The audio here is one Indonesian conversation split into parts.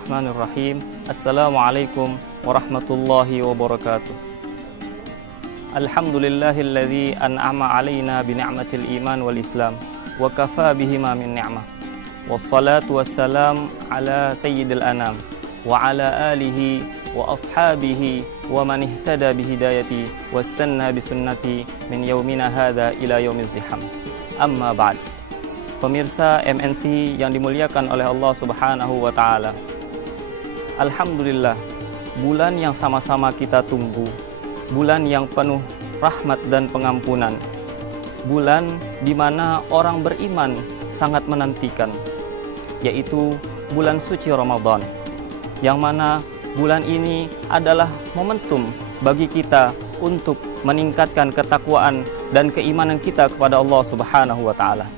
Bismillahirrahmanirrahim. Assalamualaikum warahmatullahi wabarakatuh. Alhamdulillahilladzi an'ama alaina bi ni'matil iman wal islam wa kafa bihima min ni'mah. Wassalatu wassalam ala sayyidil anam wa ala alihi wa ashabihi wa man ihtada bihidayati wastanna bisunnati min yaumina hadza ila yaumiz ziham. Amma ba'd. Pemirsa MNC yang dimuliakan oleh Allah Subhanahu wa taala. Alhamdulillah, bulan yang sama-sama kita tunggu, bulan yang penuh rahmat dan pengampunan, bulan di mana orang beriman sangat menantikan, yaitu bulan suci Ramadan, yang mana bulan ini adalah momentum bagi kita untuk meningkatkan ketakwaan dan keimanan kita kepada Allah Subhanahu wa taala.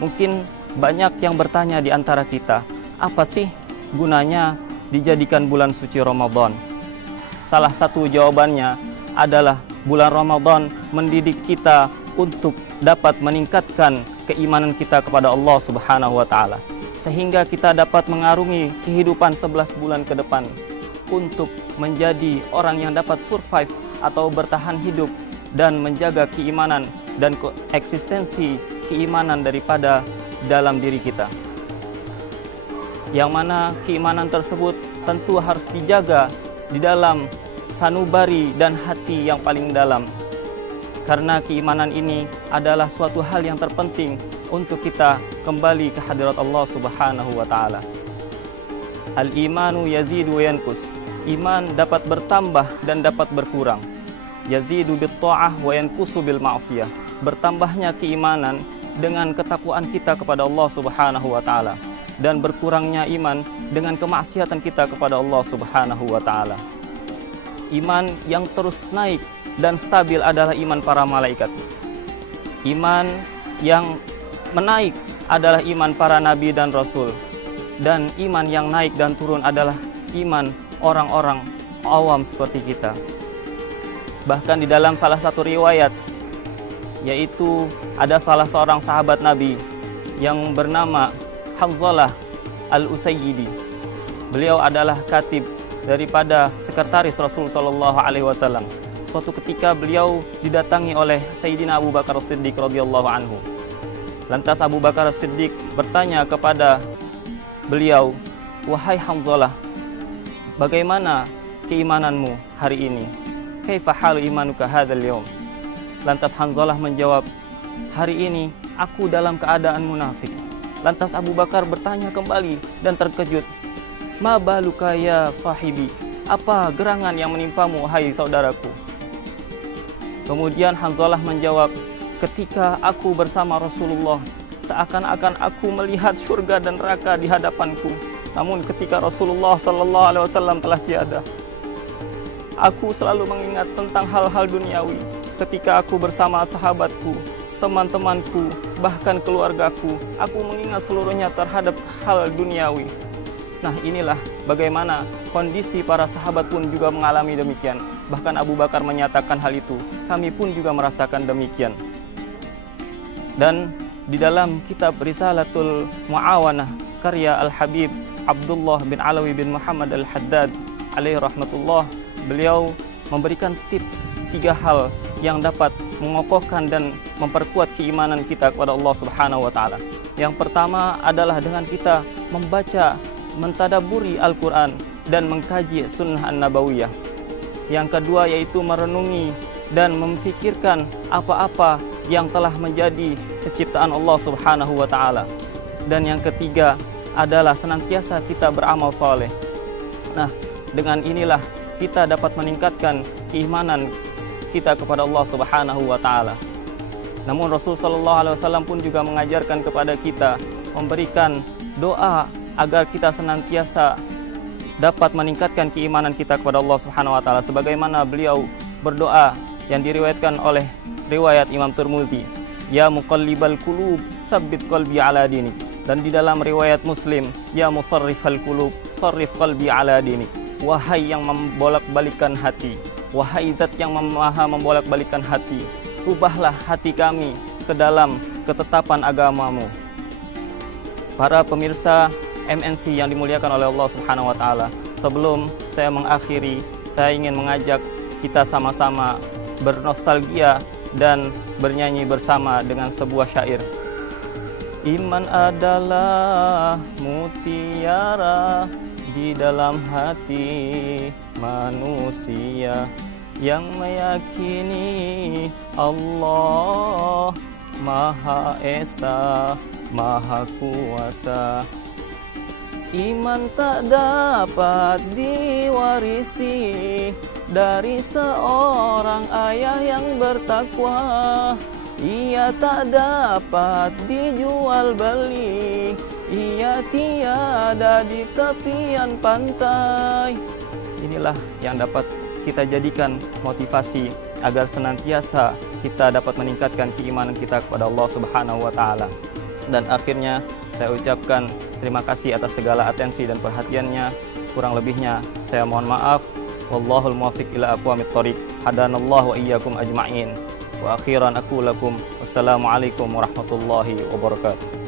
Mungkin banyak yang bertanya di antara kita, apa sih gunanya dijadikan bulan suci Ramadan? Salah satu jawabannya adalah bulan Ramadan mendidik kita untuk dapat meningkatkan keimanan kita kepada Allah Subhanahu wa taala, sehingga kita dapat mengarungi kehidupan 11 bulan ke depan untuk menjadi orang yang dapat survive atau bertahan hidup dan menjaga keimanan dan eksistensi keimanan daripada dalam diri kita, yang mana keimanan tersebut tentu harus dijaga di dalam sanubari dan hati yang paling dalam, karena keimanan ini adalah suatu hal yang terpenting untuk kita kembali ke hadirat Allah Subhanahu wa taala. Al-imanu yazidu wa yanqus. Iman dapat bertambah dan dapat berkurang. Yazidu bit ta'ah wa yanqusu bil ma'siyah. Bertambahnya keimanan dengan ketakwaan kita kepada Allah Subhanahu wa taala, dan berkurangnya iman dengan kemaksiatan kita kepada Allah Subhanahu wa taala. Iman yang terus naik dan stabil adalah iman para malaikat. Iman yang menaik adalah iman para nabi dan rasul, dan iman yang naik dan turun adalah iman orang-orang awam seperti kita. Bahkan di dalam salah satu riwayat, yaitu ada salah seorang sahabat Nabi yang bernama Hanzalah Al-Usayyidi. Beliau adalah katib daripada sekretaris Rasul sallallahu alaihi wasallam. Suatu ketika beliau didatangi oleh Sayyidina Abu Bakar As-Siddiq radhiyallahu anhu. Lantas Abu Bakar As-Siddiq bertanya kepada beliau, "Wahai Hanzalah, bagaimana keimananmu hari ini? Kaifa halu imanuka hadzal yaum?" Lantas Hanzalah menjawab, "Hari ini aku dalam keadaan munafik." Lantas Abu Bakar bertanya kembali dan terkejut, "Ma baluka ya sahibi?" Apa gerangan yang menimpamu, hai saudaraku? Kemudian Hanzalah menjawab, "Ketika aku bersama Rasulullah, seakan-akan aku melihat surga dan neraka di hadapanku. Namun ketika Rasulullah sallallahu alaihi wasallam telah tiada, aku selalu mengingat tentang hal-hal duniawi. Ketika aku bersama sahabatku, teman-temanku, bahkan keluargaku, aku mengingat seluruhnya terhadap hal duniawi." Nah, inilah bagaimana kondisi para sahabat pun juga mengalami demikian. Bahkan Abu Bakar menyatakan hal itu, kami pun juga merasakan demikian. Dan di dalam kitab Risalatul Mu'awanah karya Al-Habib Abdullah bin Alawi bin Muhammad Al-Haddad alaihi rahmatullah, beliau memberikan tips 3 hal yang dapat mengokohkan dan memperkuat keimanan kita kepada Allah Subhanahu wa taala. Yang pertama adalah dengan kita membaca, mentadabburi Al-Qur'an dan mengkaji sunnah an-nabawiyah. Yang kedua yaitu merenungi dan memfikirkan apa-apa yang telah menjadi penciptaan Allah Subhanahu wa taala. Dan yang ketiga adalah senantiasa kita beramal soleh. Nah, dengan inilah kita dapat meningkatkan keimanan kita kepada Allah Subhanahu wa taala. Namun Rasul sallallahu alaihi wasallam pun juga mengajarkan kepada kita memberikan doa agar kita senantiasa dapat meningkatkan keimanan kita kepada Allah Subhanahu wa taala, sebagaimana beliau berdoa yang diriwayatkan oleh riwayat Imam Tirmidzi, "Ya muqallibal qulub, tsabbit qalbi ala dinik." Dan di dalam riwayat Muslim, "Ya musarrifal qulub, sarrif qalbi ala dinik." Wahai yang membolak-balikan hati, wahai zat yang maha membolak-balikan hati, ubahlah hati kami ke dalam ketetapan agamamu. Para pemirsa MNC yang dimuliakan oleh Allah Subhanahu wa taala. Sebelum saya mengakhiri, saya ingin mengajak kita sama-sama bernostalgia dan bernyanyi bersama dengan sebuah syair. Iman adalah mutiara di dalam hati manusia yang meyakini Allah Maha Esa, Maha Kuasa. Iman tak dapat diwarisi dari seorang ayah yang bertakwa. Ia tak dapat dijual beli, ia tiada di tepian pantai. Inilah yang dapat kita jadikan motivasi agar senantiasa kita dapat meningkatkan keimanan kita kepada Allah Subhanahu wa taala. Dan akhirnya saya ucapkan terima kasih atas segala atensi dan perhatiannya. Kurang lebihnya saya mohon maaf. Wallahul muwaffiq ila aqwamit thoriq. Hadanallahu wa iyyakum ajma'in. Wa akhiran aqul lakum wassalamu alaikum warahmatullahi wabarakatuh.